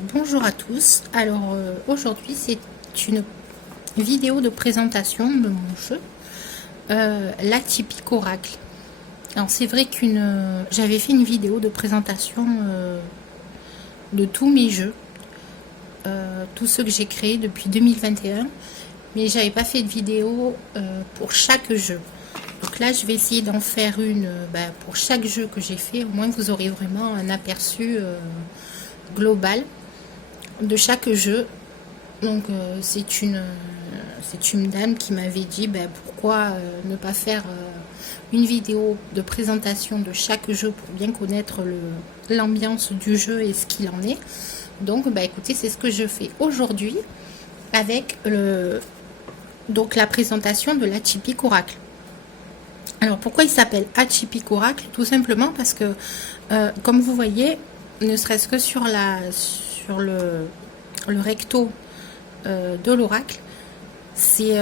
Bonjour à tous. Alors aujourd'hui c'est une vidéo de présentation de mon jeu, l'Atypique Oracle. Alors c'est vrai j'avais fait une vidéo de présentation de tous mes jeux, tous ceux que j'ai créés depuis 2021, mais j'avais pas fait de vidéo pour chaque jeu. Donc là je vais essayer d'en faire une pour chaque jeu que j'ai fait, au moins vous aurez vraiment un aperçu global de chaque jeu. Donc c'est une dame qui m'avait dit pourquoi ne pas faire une vidéo de présentation de chaque jeu pour bien connaître l'ambiance du jeu et ce qu'il en est. Donc écoutez, c'est ce que je fais aujourd'hui avec donc la présentation de l'Atypique Oracle. Alors pourquoi il s'appelle Atypique Oracle? Tout simplement parce que comme vous voyez, ne serait-ce que sur le recto de l'oracle, c'est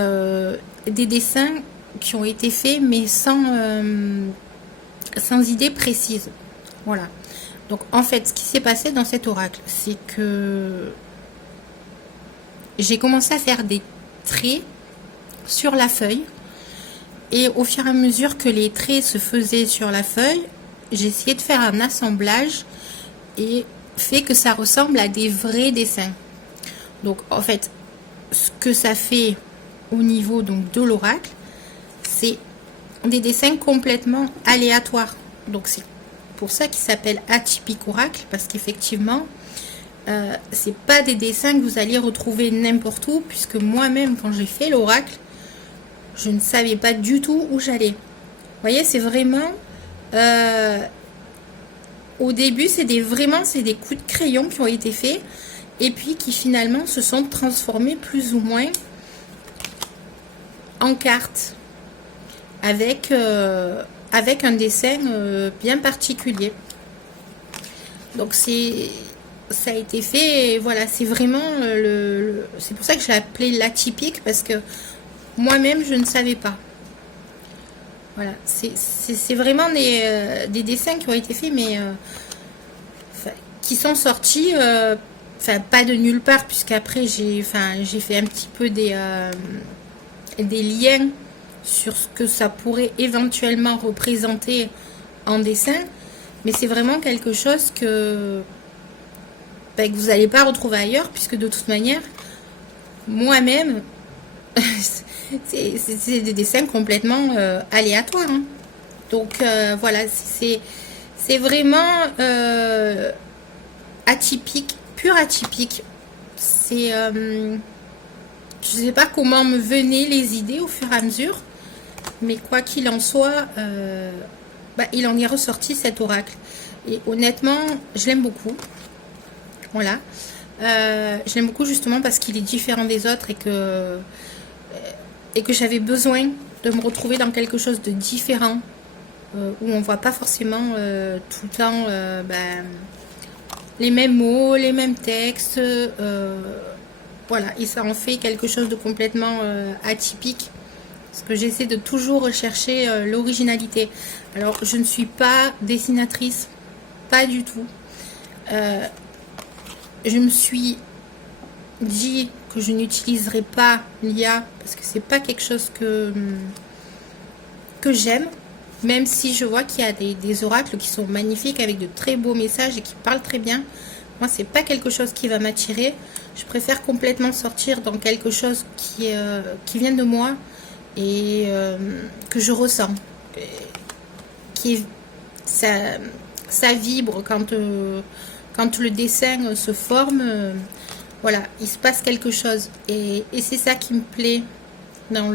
des dessins qui ont été faits mais sans idée précise. Voilà. Donc en fait, ce qui s'est passé dans cet oracle, c'est que j'ai commencé à faire des traits sur la feuille, et au fur et à mesure que les traits se faisaient sur la feuille, j'ai essayé de faire un assemblage et fait que ça ressemble à des vrais dessins. Donc en fait, ce que ça fait au niveau donc de l'oracle, c'est des dessins complètement aléatoires. Donc c'est pour ça qu'il s'appelle Atypique Oracle, parce qu'effectivement c'est pas des dessins que vous alliez retrouver n'importe où, puisque moi-même quand j'ai fait l'oracle, je ne savais pas du tout où j'allais. Vous voyez, c'est vraiment au début, c'est des coups de crayon qui ont été faits et puis qui finalement se sont transformés plus ou moins en cartes avec un dessin bien particulier. Donc ça a été fait, voilà, c'est vraiment c'est pour ça que je l'ai appelé l'atypique, parce que moi-même je ne savais pas. Voilà, c'est vraiment des dessins qui ont été faits, mais qui sont sortis, pas de nulle part, puisqu'après j'ai fait un petit peu des liens sur ce que ça pourrait éventuellement représenter en dessin, mais c'est vraiment quelque chose que vous n'allez pas retrouver ailleurs, puisque de toute manière, moi-même, c'est des dessins complètement aléatoires, hein. Donc voilà, c'est vraiment atypique, pur atypique. C'est je sais pas comment me venaient les idées au fur et à mesure, mais quoi qu'il en soit, il en est ressorti cet oracle, et honnêtement je l'aime beaucoup. Voilà, je l'aime beaucoup justement parce qu'il est différent des autres, et que j'avais besoin de me retrouver dans quelque chose de différent, où on voit pas forcément tout le temps les mêmes mots, les mêmes textes, voilà, et ça en fait quelque chose de complètement atypique, parce que j'essaie de toujours rechercher l'originalité. Alors je ne suis pas dessinatrice, pas du tout. Je me suis dit que je n'utiliserai pas l'IA, parce que c'est pas quelque chose que j'aime, même si je vois qu'il y a des oracles qui sont magnifiques, avec de très beaux messages et qui parlent très bien. Moi, c'est pas quelque chose qui va m'attirer. Je préfère complètement sortir dans quelque chose qui vient de moi et que je ressens, ça vibre quand le dessin se forme. Voilà, il se passe quelque chose, et c'est ça qui me plaît dans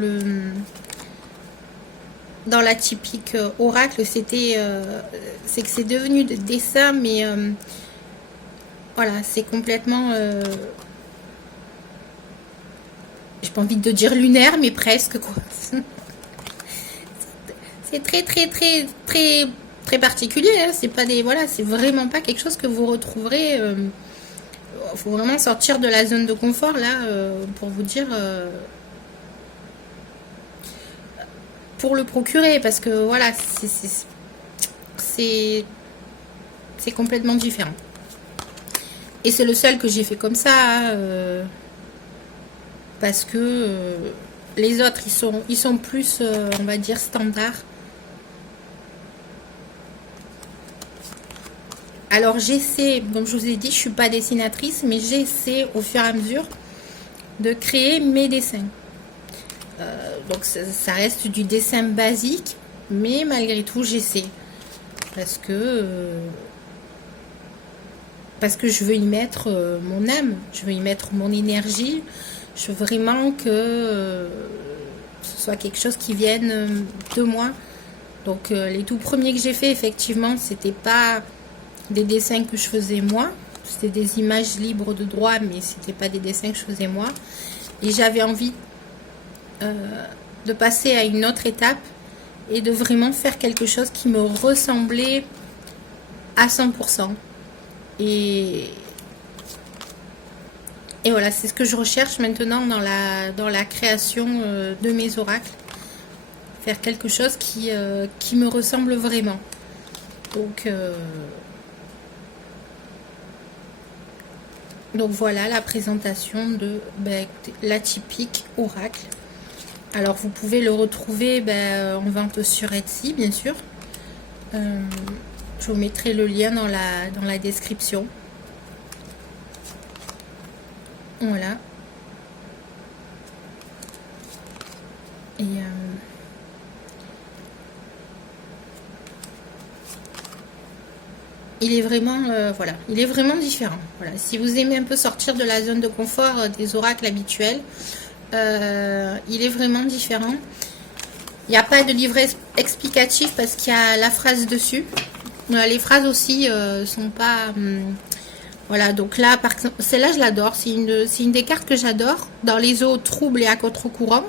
l'atypique oracle. C'est que c'est devenu de dessin, mais voilà, c'est complètement j'ai pas envie de dire lunaire, mais presque, quoi. C'est très très très très très particulier, hein. C'est pas c'est vraiment pas quelque chose que vous retrouverez. Faut vraiment sortir de la zone de confort là, pour vous dire, pour le procurer, parce que voilà, c'est complètement différent. Et c'est le seul que j'ai fait comme ça, hein, parce que les autres, ils sont plus, on va dire, standards. Alors j'essaie, comme je vous ai dit, je suis pas dessinatrice, mais j'essaie au fur et à mesure de créer mes dessins. Donc ça reste du dessin basique, mais malgré tout j'essaie. Parce que je veux y mettre mon âme, je veux y mettre mon énergie, je veux vraiment que ce soit quelque chose qui vienne de moi. Donc les tout premiers que j'ai fait, effectivement, c'était pas des dessins que je faisais moi, c'était des images libres de droit, mais c'était pas des dessins que je faisais moi. Et j'avais envie de passer à une autre étape et de vraiment faire quelque chose qui me ressemblait à 100%. Et voilà, c'est ce que je recherche maintenant dans la création de mes oracles. Faire quelque chose qui me ressemble vraiment. Donc voilà la présentation de l'atypique oracle. Alors vous pouvez le retrouver en vente sur Etsy, bien sûr. Je vous mettrai le lien dans la description. Voilà. Et il est vraiment, voilà, il est vraiment différent. Voilà. Si vous aimez un peu sortir de la zone de confort des oracles habituels, il est vraiment différent. Il n'y a pas de livret explicatif parce qu'il y a la phrase dessus. Les phrases aussi sont pas... voilà, donc là, par exemple, celle-là, je l'adore. C'est une des cartes que j'adore. Dans les eaux troubles et à contre-courant,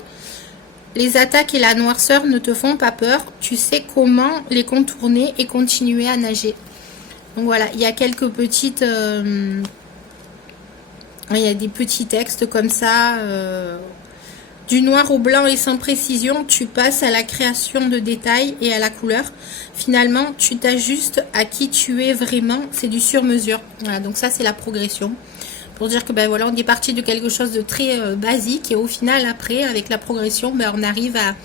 les attaques et la noirceur ne te font pas peur. Tu sais comment les contourner et continuer à nager. Donc voilà, il y a quelques petites... il y a des petits textes comme ça. Du noir au blanc et sans précision, tu passes à la création de détails et à la couleur. Finalement, tu t'ajustes à qui tu es vraiment. C'est du sur-mesure. Voilà, donc ça, c'est la progression. Pour dire que voilà, on est parti de quelque chose de très basique. Et au final, après, avec la progression, on arrive à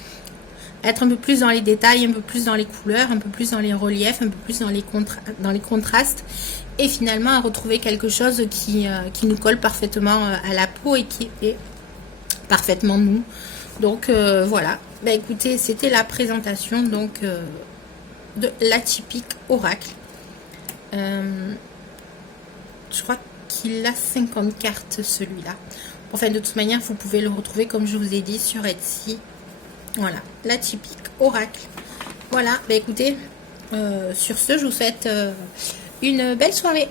être un peu plus dans les détails, un peu plus dans les couleurs, un peu plus dans les reliefs, un peu plus dans les contrastes. Et finalement, à retrouver quelque chose qui nous colle parfaitement à la peau et qui est parfaitement nous. Donc voilà, écoutez, c'était la présentation donc de l'atypique oracle. Je crois qu'il a 50 cartes celui-là. Enfin, de toute manière, vous pouvez le retrouver comme je vous ai dit sur Etsy. Voilà, l'atypique oracle. Voilà, écoutez, sur ce, je vous souhaite une belle soirée.